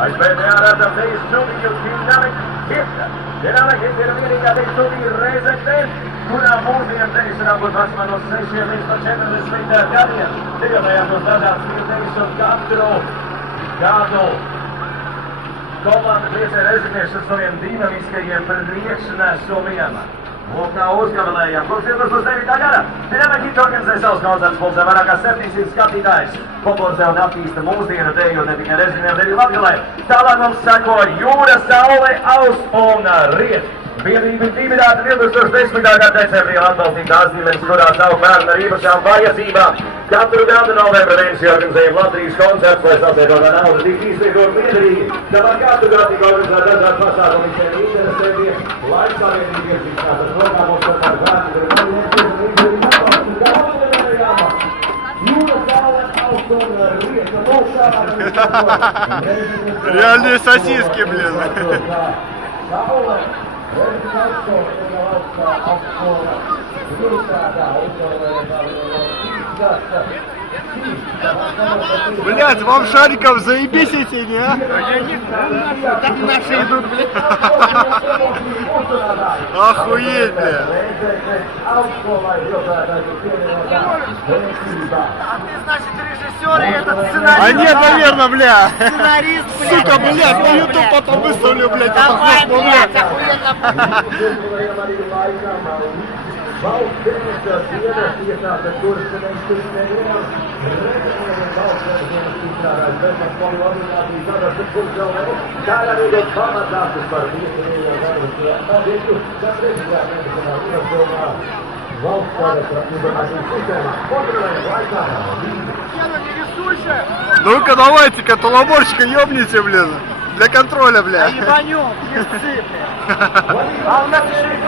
Aizpēdējā redzam te izsūtīju dinamika ir vienīgā te izsūtīja Reizekne, kurā mūsdienu tevis ir apbūt vecumā no 6 līdz 40 gadiem. Tikai no dažādas tevis un katru gadu komanda priecē Reizeknieši ar saviem dinamiskajiem priekšnesumiem. Lūk, kā uzgavilējām. Kopš 2009. gada Dinamika organizē savus koncertus pulcē vairāk kā 700 skatītājus. Popularizē un attīsta mūsdienu deju ne tikai Reizeknē, bet arī Latgalē. Tālāk mums seko jūra, saule, aust un riet. Biedrība ir dibināta 2010. gada decembrī un atbalstīt tās ģimenes, kurās savu bērnu ar īpašām vajadzībām. Katru gadu novembra mēnesī organizējam Latvijas koncertus, lai sasniegtā nauda tiktu izvietot liederīgi. Tāpēc katru gadu tika organizēt dažādi pasākumi, kas ir interesētie, lai savienīgi iezīmētu ar programmos par tādu bērnu, Реальные сосиски, блин. Блять, вам шариков заебись эти, не? А я не знаю, как наши идут, блядь. Охуеть, блядь. А ты, значит, режиссер и этот сценарист? А нет, наверное, бля. Сценарист, блядь. Сука, блядь, на YouTube потом выставлю, блядь. Давай, блядь, охуенно. Ну-ка, давайте-ка, толоборщика ёбните, блин. Для контроля, бля. Ебанем, пизцы, блядь. А у нас еще и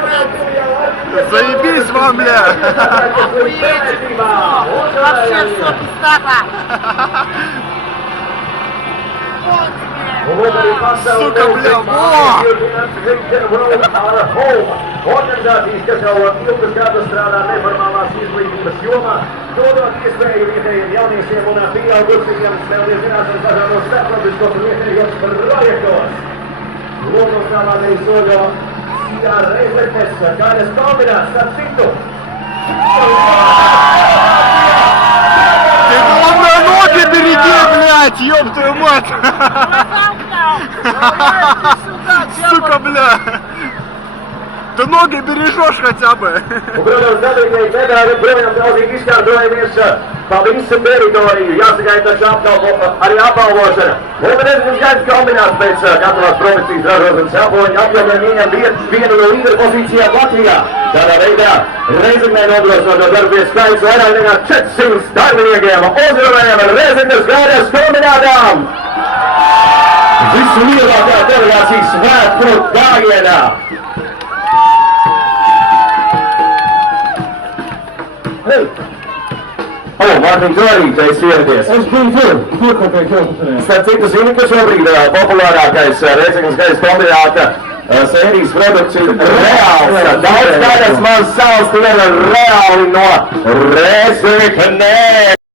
Заебись вам, бля. охуеть, вообще все пиздата. Сука, бля, во! Organizācijas, kas jau ilgus gadus strādā neformālās izglītības jomā, dodot iespēju vietējiem jauniešiem un pieaugušajiem spēlēt zināšanas dažādos starptautiskos un vietējos projektos. Lūdzu, strādāja soļo Sijā Reizeknes, kādas kombinās, starp citu. Ты главное ноги береги, блядь, ёб твою мать. Сука, бля. Ты ноги бережешь хотя бы. Protams, dalībnieki nedara joprojām daudzīgi izkārtojamies pa visu teritoriju. Jāsagaida taču arī apbalvošana. Un Reizeknes gaida kombinēts pēc Gatavās provincijas ražošanas aploņa apjomiem ieņem vienu no līderu pozīcijām Latvijā. Tādā veidā Reizeknē nodrošinošo darbinieku skaits vairāk nekā 400 darbiniekiem. Uzrunājam Reizeknes gaidas kombinētām! Visu lielākā delegācijas svētku gājienā! Hey! Mārtiņš Zorītais ieradies. Es biju tur kopēji ķelpaturē. Starp citu zini, ka šobrīd populārākais Reizeknes gaisa kombināta sērijas produkts ir reāls. Daudz tādas mazas salas, tie ir reāli no Reizeknē.